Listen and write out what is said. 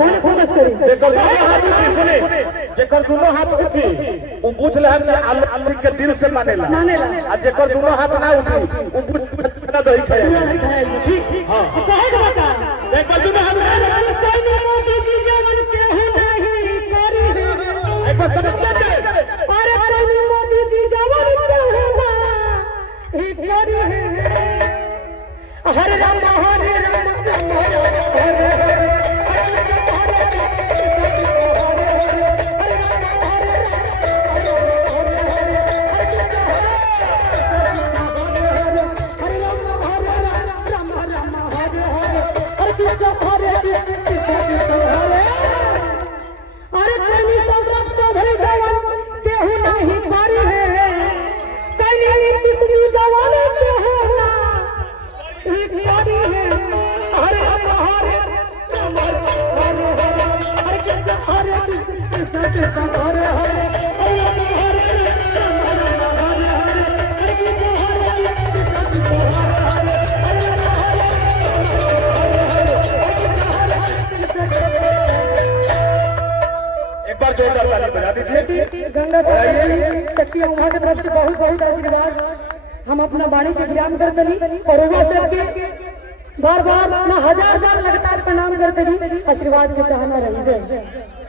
कौन फोकस करी जेकर दोनों हाथ उठी सुने जेकर दोनों हाथ उठी वो बुझ लहन आलू के दिल से मानेला आ जेकर दोनों हाथ ना उठी वो बुझ ना दही खाए ठीक हां कहे के बता जेकर दोनों हाथ कोई मोदी जी जवन के नहीं करी एक बार तब क्या करे अरे कोई मोदी जी जवन के नहीं करी हरे राम हरे राम हरे जोरदार ताली बजा दीजिए। गंगा सागर चक्की उमा की तरफ से बहुत बहुत आशीर्वाद हम अपना वाणी के विराम करते नहीं और वो सबके बार बार ना हजार लगातार प्रणाम करते नहीं आशीर्वाद के चाहना रही जय।